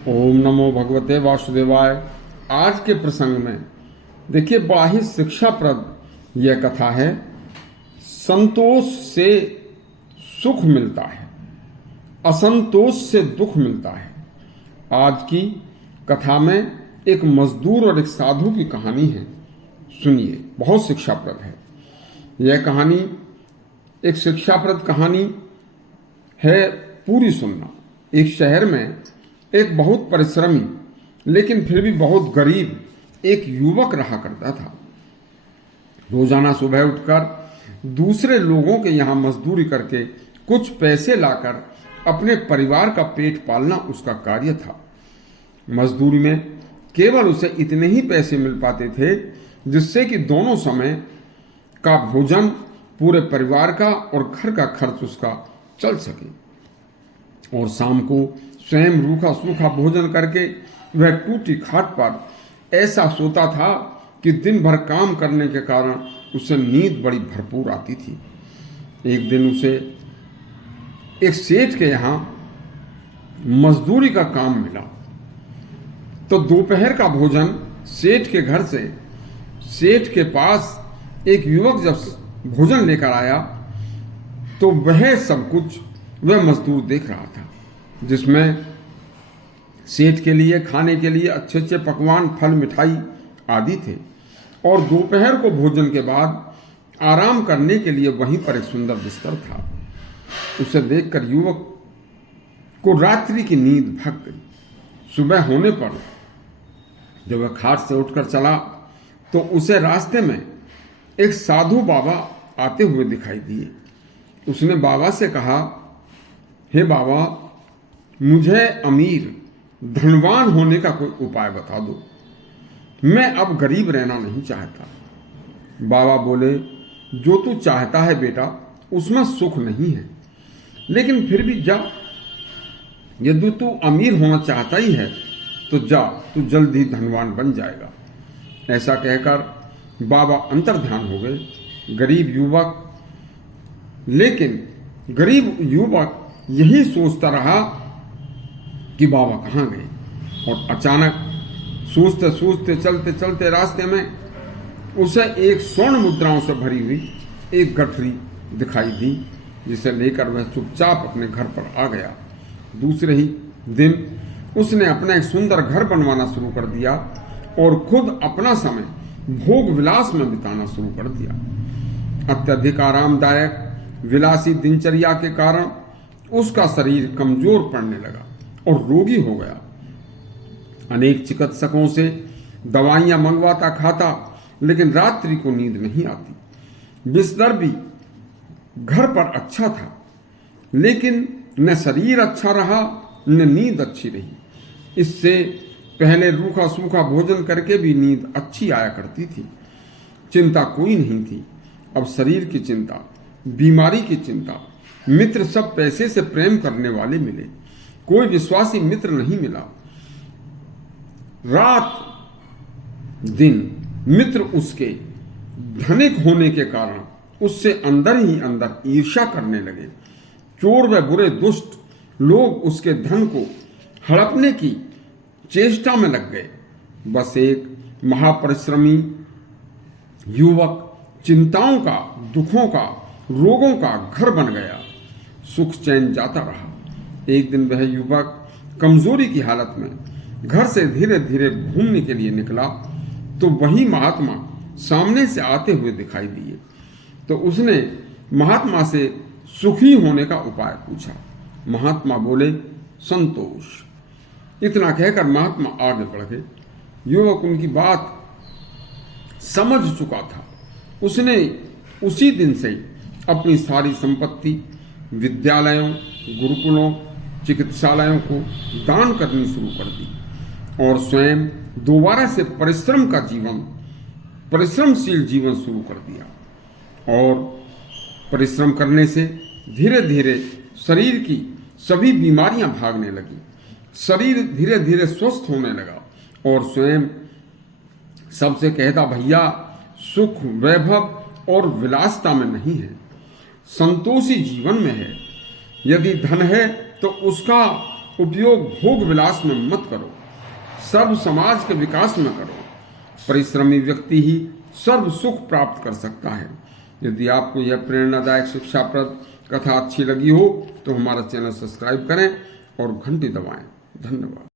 ओम नमो भगवते वासुदेवाय। आज के प्रसंग में देखिए, बड़ा ही शिक्षाप्रद यह कथा है। संतोष से सुख मिलता है, असंतोष से दुख मिलता है। आज की कथा में एक मजदूर और एक साधु की कहानी है। सुनिए, बहुत शिक्षाप्रद है यह कहानी। एक शिक्षाप्रद कहानी है, पूरी सुनना। एक शहर में एक बहुत परिश्रमी लेकिन फिर भी बहुत गरीब एक युवक रहा करता था। रोजाना सुबह उठकर दूसरे लोगों के यहाँ मजदूरी करके कुछ पैसे लाकर अपने परिवार का पेट पालना उसका कार्य था। मजदूरी में केवल उसे इतने ही पैसे मिल पाते थे जिससे कि दोनों समय का भोजन पूरे परिवार का और घर का खर्च उसका चल सके। और शाम को स्वयं रूखा सूखा भोजन करके वह टूटी खाट पर ऐसा सोता था कि दिन भर काम करने के कारण उसे नींद बड़ी भरपूर आती थी। एक दिन उसे एक सेठ के यहाँ मजदूरी का काम मिला, तो दोपहर का भोजन सेठ के घर से सेठ के पास एक युवक जब भोजन लेकर आया तो वह सब कुछ वह मजदूर देख रहा था, जिसमें सेठ के लिए खाने के लिए अच्छे अच्छे पकवान, फल, मिठाई आदि थे। और दोपहर को भोजन के बाद आराम करने के लिए वहीं पर एक सुंदर बिस्तर था। उसे देखकर युवक को रात्रि की नींद भग गई। सुबह होने पर जब वह खाट से उठकर चला तो उसे रास्ते में एक साधु बाबा आते हुए दिखाई दिए। उसने बाबा से कहा, हे बाबा, मुझे अमीर धनवान होने का कोई उपाय बता दो। मैं अब गरीब रहना नहीं चाहता। बाबा बोले, जो तू चाहता है बेटा, उसमें सुख नहीं है, लेकिन फिर भी जा। यदि तू अमीर होना चाहता ही है तो जा, तू जल्द ही धनवान बन जाएगा। ऐसा कहकर बाबा अंतर्ध्यान हो गए। गरीब युवक यही सोचता रहा कि बाबा कहाँ गए। और अचानक सोचते सोचते चलते चलते रास्ते में उसे एक स्वर्ण मुद्राओं से भरी हुई एक गठरी दिखाई दी, जिसे लेकर वह चुपचाप अपने घर पर आ गया। दूसरे ही दिन उसने अपना एक सुंदर घर बनवाना शुरू कर दिया और खुद अपना समय भोग विलास में बिताना शुरू कर दिया। अत्यधिक आरामदायक विलासी दिनचर्या के कारण उसका शरीर कमजोर पड़ने लगा और रोगी हो गया। अनेक चिकित्सकों से दवाइयां मंगवाता खाता, लेकिन रात्रि को नींद नहीं आती। बिस्तर भी घर पर अच्छा था, लेकिन न शरीर अच्छा रहा न नींद अच्छी रही। इससे पहले रूखा सूखा भोजन करके भी नींद अच्छी आया करती थी। चिंता कोई नहीं थी। अब शरीर की चिंता, बीमारी की चिंता, मित्र सब पैसे से प्रेम करने वाले मिले, कोई विश्वासी मित्र नहीं मिला। रात दिन मित्र उसके धनिक होने के कारण उससे अंदर ही अंदर ईर्ष्या करने लगे। चोर व बुरे दुष्ट लोग उसके धन को हड़पने की चेष्टा में लग गए। बस एक महापरिश्रमी युवक चिंताओं का, दुखों का, रोगों का घर बन गया। सुख चैन जाता रहा। एक दिन वह युवक कमजोरी की हालत में घर से धीरे धीरे घूमने के लिए निकला तो वही महात्मा सामने से आते हुए दिखाई दिए। तो उसने महात्मा से सुखी होने का उपाय पूछा। महात्मा बोले, संतोष। इतना कहकर महात्मा आगे बढ़ गए। युवक उनकी बात समझ चुका था। उसने उसी दिन से अपनी सारी संपत्ति विद्यालयों, गुरुकुलों, चिकित्सालयों को दान करनी शुरू कर दी और स्वयं दोबारा से परिश्रमशील जीवन शुरू कर दिया। और परिश्रम करने से धीरे धीरे शरीर की सभी बीमारियां भागने लगी। शरीर धीरे धीरे स्वस्थ होने लगा और स्वयं सबसे कहता, भैया, सुख, वैभव और विलासता में नहीं है, संतोषी जीवन में है। यदि धन है तो उसका उपयोग भोग विलास में मत करो, सर्व समाज के विकास में करो। परिश्रमी व्यक्ति ही सर्व सुख प्राप्त कर सकता है। यदि आपको यह प्रेरणादायक शिक्षाप्रद कथा अच्छी लगी हो तो हमारा चैनल सब्सक्राइब करें और घंटी दबाएं। धन्यवाद।